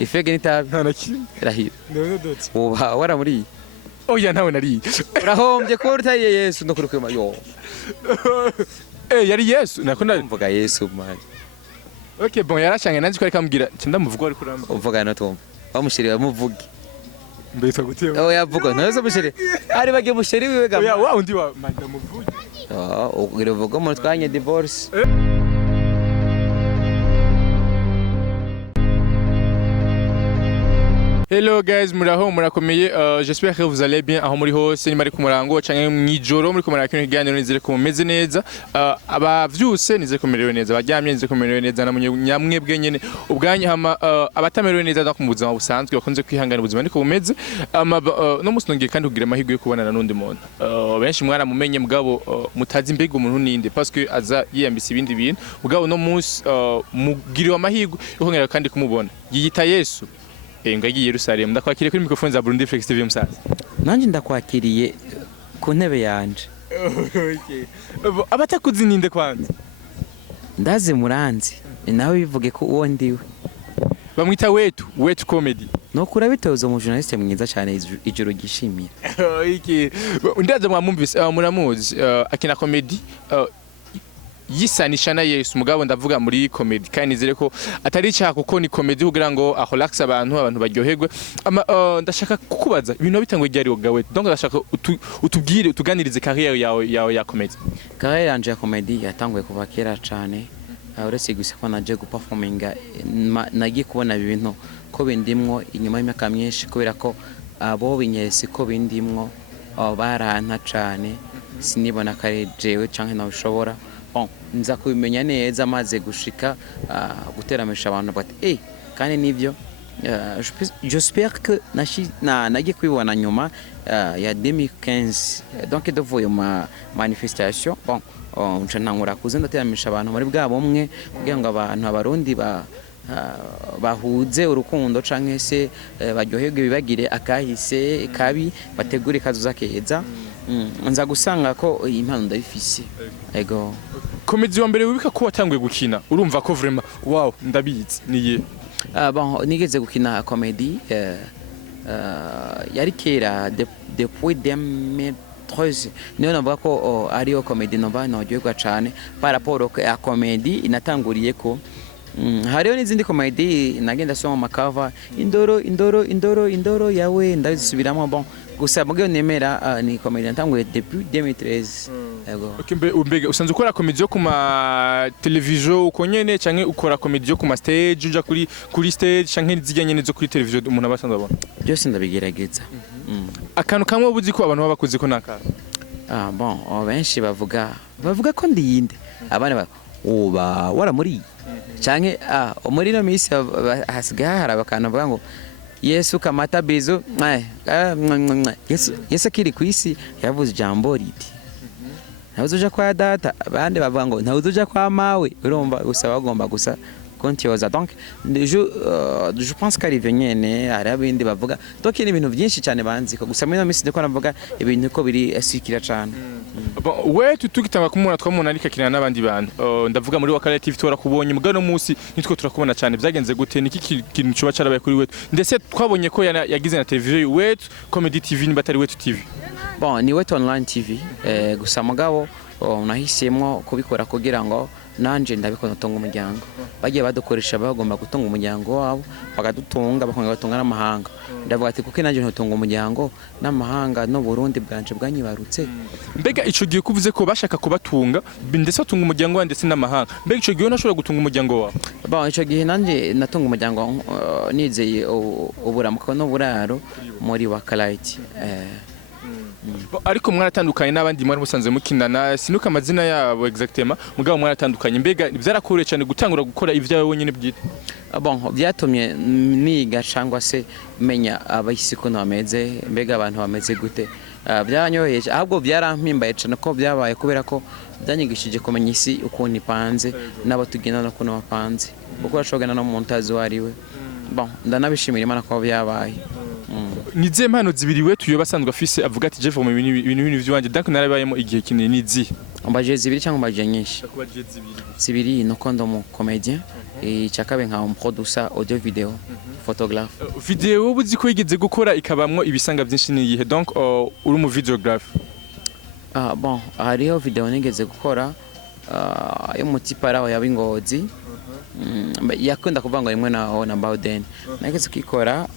ifege n'itabi rahira uba waramuriye oya ntawe nariye urahombye ko utariye yesu no kurukema yo yari yesu nako mvuga yesu man. Okay bon yarashanga nanzi ko ari kambwira ndamuvuga ari kuramba uvuga no tumva bamushiri bamuvuge mbita gutema oya vuga ntazo mushiri ari bage mushiri wiwe gama oya wa undi wa ndamuvuge uvuga mu twanye divorce. Hello guys, muraho murakomeye. J'espère que vous allez bien. Aho muri hose ni mari ku murango canke mwijoro muri kumara kino kiganiro nizere ko mumeze neza. Abavyuse nizere ko merewe neza. Baryamye nizere ko merewe neza namwe nyamwebwe nyene. Ubwanye hama abatamerewe neza no kumuzima busanzwe bakunze kwihangana ubuzima niko bumeze. No musongiye kandi kugira amahirwe yo kubonana n'undi muntu. Benshi mwana mumenye mugabo mutazi mbega umuntu ninde parce que aza yiyambisa ibindi bintu. Mugabo no munsi mugiriwe amahirwe yo kongera kandi kumubona. Yiyita Yesu. Ngagiye Yerusalemu ndakwakiriye kuri microphone za Burundi Flex TV musaza. Nanje ndakwakiriye ku ntebe yanje. Okay. Abatakuzi ninde kwanza? Ndaze muranzi. Nawe bivuge ko uwo ndiwe. Bamwita wetu comedy. No kurabitozo mu journaliste mwiza cyane ijoro gishimira. Okay. Ndaze mwamumvise muramuzi akina comedy yisanisha na Yesu mugabo ndavuga muri comedy kandi nizere ko atari cyako kuko ni comedy kugira ngo relax abantu baryoherwe ndashaka kukubaza ibintu bitangwe ryari gawe donc ndashaka utubwire utuganirize career yawe ya comedy. Career yanje ya comedy yatanguye kuva kera cyane uretse gusa ko naje guperforminga nagiye kubona ibintu ko bindimwo inyuma y'imyaka myinshi kubera ko abo binyerese ko bindimwo baranta cyane sinibona kare jewe canke nabishobora. Bon, nza kubimenya neza maze gushika guteramisha abantu bati kandi nivyo j'espère que nagiye kwibona nyuma ya 2015 donc devuye ma manifestation bon nca ntangura kuza ndateramisha abantu muri bwa bomwe kugira ngo abantu abarundi bahuze urukundo canke se baryoherwe bibagire akahise kabi bategure kazuza keza. Nza gusanga ko impano ndabifise ego. Comedy wa mbere wibika ko watanguye gukina urumva ko vraiment wow ndabizi niye bon nigeze gukina comedy yari kera depuis 2013 niyo navuga ko ariyo comedy nova nogirwa cyane par rapport à comedy inatanguriye ko hariyo n'izindi comedy nagenda soma makava indoro yawe ndazisubiramo bon gusa mugyo nemera ni comedy natanguye depuis 2013 yego. Okay mbega usanzwe ukora comedy yo kuma television uko nyene canke ukora comedy yo kuma stage uja kuri stage canke zijyanye nezo kuri television umuntu abasanzwe abona byose ndabigerageza. Akantu kamwe ubuzi ko abantu babakuze ko naka bon benshi bavuga ko ndiyinde abana uba waramuri canke muri no misi hasigaye hari abakantu bavuga ngo Yesu kamata bizo Yesu kiri kwisi yavuze ijambo riti ntawuzoja kwa data abandi bavuga ngo ntawuzoja kwa mawe urumva gusa bagomba gusa kontioza donc je pense qu'ari venyene hari abindi bavuga donc ni ibintu byinshi cyane banzi ko gusa muri no misi ndiko navuga ibintu ko biri asikira cyane. We tutugitanga kumuna twamuna ariko akina n'abandi bantu ndavuga muri wakala TV twarakubonye mugano munsi nitwo turakubona cyane byagenze gute niki kintu cyo bacarabaye kuri wetu ndetse twabonye ko yagize na television wetu comedy TV ni batari wetu TV. Bon ni wetu online TV gusa mugabo nahisemo kubikora kugira ngo nanje ndabikora gutunga umuryango bagiye badukoresha bagomba gutunga umuryango wabo bagadutunga bakongera gutunga n'amahanga ndavuga ati kuko nanje ntutunga umuryango n'amahanga no Burundi bwanje bwanyibarutse. Mbega ico giye kuvuze ko bashaka kubatunga ndetse batunga umuryango wa ndetse n'amahanga mbega ico giye nashobora gutunga umuryango wawe. Bon ico gihe nanje natunga umuryango nizeye uburamuko no buraro muri wakalite ariko mwaratandukanye n'abandi mwari musanze mukinana sinuka amazina yabo exactement mugabo mwaratandukanye mbega byarakore cyane gutangura gukora ivyawe wenyine bwite. Bon byatumye niga cyangwa se menya abahisi ko nameze mbega abantu bameze gute byanyoheje ahubwo byarampimbaye cyane ko byabaye kubera ko byanyigishije kumenya isi ukuntu ipanze nabo tugenda no kuno bapanze uko bashogana no montazi wariwe. Bon ndanabishimira Imana ko byabaye. Nize mpano zibiri wetu yo basanzwe afise avuga ati Jeff mu ibintu by'wanje donc narabayemo igihe kinini nizi ambaje zibiri cyangwa ambaje nyinshi zibiri no kondo mu comedian icyakabe nka producer audio video photographe. Video ubuzi ko yigeze gukora ikabamwo ibisanga byinshi niyihe donc uri mu videographe? Bon hariho video nigeze gukora yo mutipara wa yabingozi yakunda kuvanga rimwe naho na Bawden nageze kwikora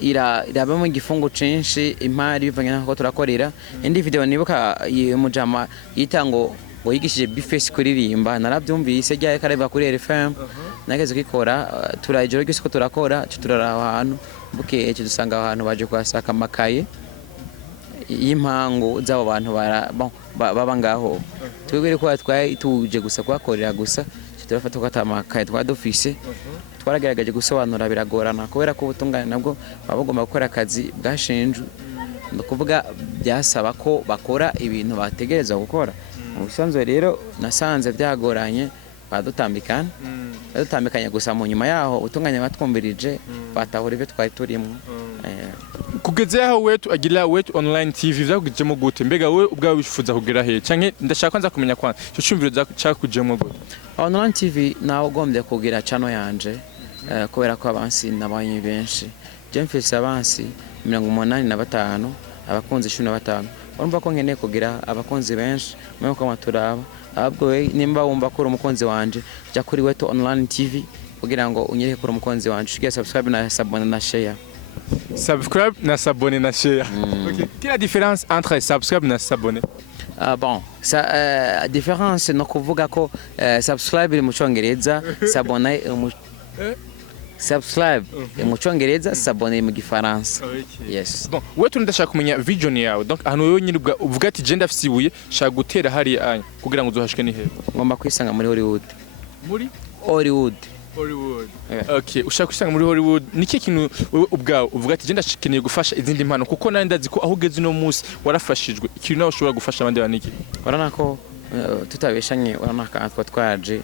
irabamo igifungo cinshi impari bivanye nako turakorera indi video nibuka mujama yitango ngo yigishije bifesi kuririmba narabyumvise rya kareba kuri RFM nageze kwikora turajoro gise ko turakora turara ahantu buke dusanga ahantu baje kwasaka makaye y'impango z'abo bantu baba ngaho twebwe ko tuje gusa kwakorera gusa turafata ko atamakaye twadufise twaragaragaje gusobanura biragorana kubera ko ubutungane nabwo babagomba gukora akazi bwashinju ndakuvuga byasaba ko bakora ibintu bategereza gukora ubusanzwe rero nasanze byagoranye badutambikanye gusa mu nyuma yaho ubutungane batwumbirije batahura ibyo twari turimo kugeze aho wetu agira wetu online TV vyakugijemo gute mbega we ubwawe wifuza kugera he canke ndashaka nza kumenya kwa cyo cyumviro cyakujemo gute online TV nawo gombye kugira channel yanje kubera ko abansi nabanye benshi Jemfise abansi 85 abakunzi 15 urumva ko nkeneye kugira abakunzi benshi mwe ko maturaba ahubwo nimba wumva ko umukunzi wanje jya kuri wetu online TV kugira ngo unyereke kuri umukunzi wanje shike subscribe na s'abonner na share. Subscribe na s'abonner na share. OK. Quelle est la différence entre subscribe na s'abonner? Bon, ça différence no kuvuga ko subscribe mu cyongereza, s'abonner subscribe mu cyongereza, s'abonner mu gifaransa. Yes. Bon, wetu ndashaka kumenya vision yawe. Donc ahantu wewe nyine uvuga ati je ndafisibuye shaka gutera hari anya kugira ngo uzohashike ni he. Ngomba kwisanga muri Hollywood. Muri Hollywood. Okay, ushaka kwisanga muri Hollywood. Niki kintu wewe ubwawe uvuga ati je ndakeneye gufasha izindi mpano kuko nari ndazi ko aho ugeze no munsi warafashijwe. Ikintu nawe ushobora gufasha abandi baniki. Urana ko tutabeshanye urana ka twaje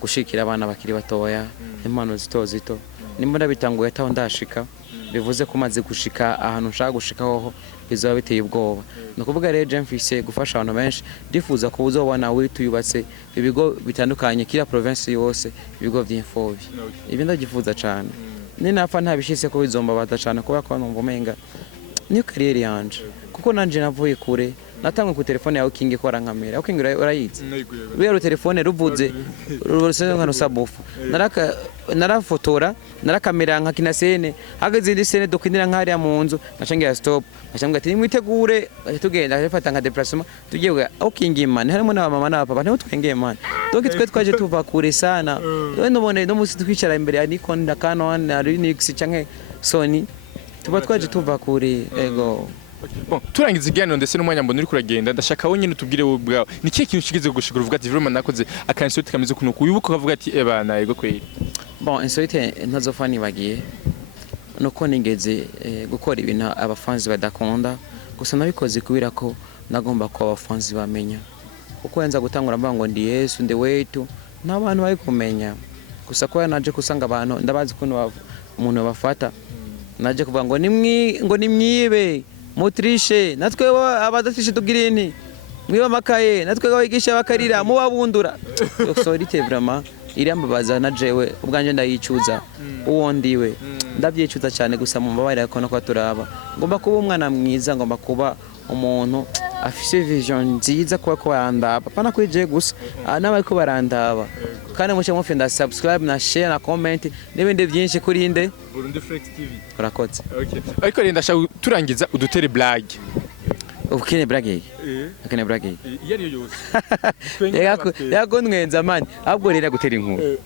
gushikira abana bakiri batoya impano zito nimba ndabitanguye taho ndashika bivuze ko maze gushika ahantu nshaka gushika hoho bizaba biteye ubwoba no kuvuga rero Jemfise gufasha abantu benshi ndifuza ko uzobona wituyubatse ibigo bitandukanye kira province yose ibigo by'imfobyi ibi ndagifuza cyane ni napfa ntabishise ko bizomba badacana kuba ko numva umenga ni career yanje kuko nanje navuye kure natangwe ku telefone yawe kingi kora nkamera ukingi urayizi rero telefone ruvuze rurusenga nkano sabufu narafotora narakamera nka kinasene hagaze ndi sene dokinira nkari ya munzu nashangira stop nashangira ati mwitegure tugenda afata nka déplacement tugiye ukingi man harimo na mama na papa ntutwengeye man donc twe twaje tuva kure sana we nubone no musi twicara imbere ya Nikon na Canon na Linux canke Sony tuba twaje tuva kure ego. Bon, turangiza iganiro ndetse n'umwanya mbona uri kuragenda ndashaka wowe nyine tubwire wowe ubwawe ni kihe kintu kigize gushigura uvuga ati vraiment nakoze akansoti kameze kuno kuyibuka ukavuga ati ebana yego kweri. Bon, insolite ntazofani bagiye nuko nigeze gukora ibintu abafanzi badakunda gusa nabikoze kubira ko nagomba ko abafanzi bamenya uko yenza gutangura mbango ndi Yesu ndi wetu n'abantu bari kumenya gusa ko naje kusanga abantu ndabazi ko umuntu bafata naje kuvuga ngo nimwibe mutrishe natwe abadatishe tugirini mwiba makaye natwe gawigisha bakarira mubabundura sorite vraiment irambabaza na jewe ubwanje ndayicuza uwo ndiwe ndabyicuza cyane gusa mu mbabarira ko no kwaturaba ngomba kuba umwana mwiza ngomba kuba umuntu afise vision nziza kuba ko barandaba pana kwije gusa n'abari ko barandaba kandi mucyo mufenda subscribe na share na comment n'ibindi byinshi kuri inde Burundi Flex TV urakotse. Okay, ariko renda ndashaka turangiza udutere blague ukene blague akene blague yari yose yago nwenza mani ahubwo rero gutera inkuru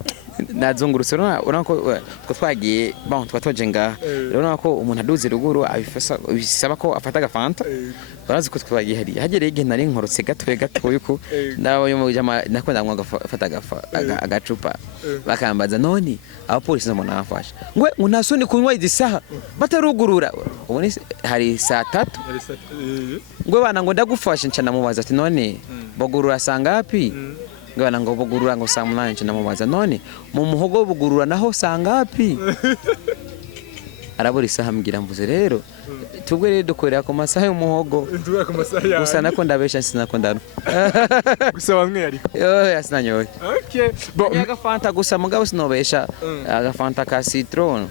nazungurutse urako twagiye bon twatoje nga rero ko umuntu aduze ruguru abifasa bisaba ko afata agafanta barazi ko twagiye hari hagere igihe nari nkorotse gato yuko ndabaye mu jama nakunda ngo afata agacupa bakambaza none abapolisi no munafasha ngwe unasuni kunywa izisaha batarugurura ubone hari saa 3 ngwe bana ngo ndagufasha ncana mubaza ati none bogurura sangapi ngwana ngo bugurura ngo saa 8 ndamubaza none mu muhogo bugurura naho sangapi arabura isaha ambwira mvuze rero tubwe rero dukorera ku masaha y'umuhogo Nduga ku masaha yawe. gusa nako ndabesha sinako ndano Gusa bamwe ariko. yo yasinanyoye Okay. Bon, agafanta gusa mugabo sinobesha agafanta ka citron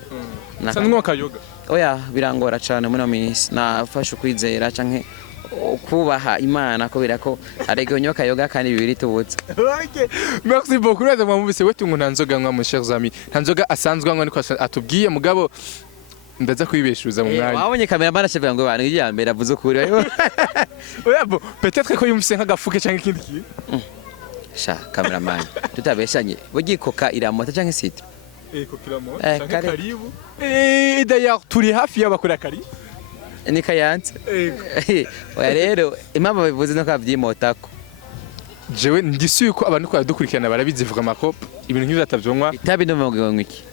sanwa kayoga. oya birangora cyane muri minsi nafashe ukwizera canke kubaha imana kubera ko aregonyo kayoga kandi bibiri tubutse. Okay. Merci beaucoup. Neza mwumvise wetu ngo ntanzoga nkwa mu chers amis. Ntanzoga asanzwe nkwa niko atubwiye mugabo ndaza kwibeshuza mu mwanya. Wabonye kamera bana chevuga ngo bana ijya mbere avuze ukuri. Oya bo, peut-être ko yumvise nk'agafuke cyangwa ikindi kintu. Sha cameraman tutabeshanye bugikoka iramota canke site. Kokiramo kare. karibu. D'ailleurs turi hafi y'abakora karibu. Ni kayanze. Oya rero impamvu bivuze no kavyimotako. Jewe ndisi yuko abantu ko yadukurikirana barabizivuga mako ibintu nk'ivyo atavyonwa Itabi no mugabo ngwiki.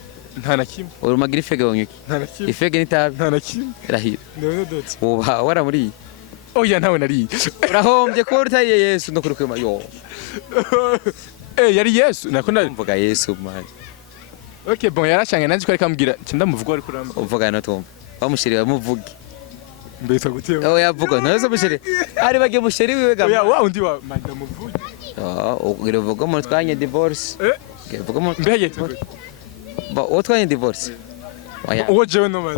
nta na kimwe. Urumagira ifege ngwiki. Nta na kimwe. Ifege nitabi. Nta na kimwe. Rahira. None dotse. Uba wara muri. Oya ntawe nari. Urahombye ko utaye Yesu no kurukema yo. Yari Yesu nako Mvuga Yesu man. Okay bon yaracyange nanzi ko ari kambwira ndamuvuga ari kuramba. Uvuga no tumva. Bamushiriwe muvuge. Mbeta gutema. Oh yavuga ntazo mushiri. Ari bage mushiri wiwe gama. Oya wa undi wa manda muvuge. Ugire vuga mu twanye divorce. Vuga mu Mbege. Ba utwanye divorce. Oya. Uwo jewe no man.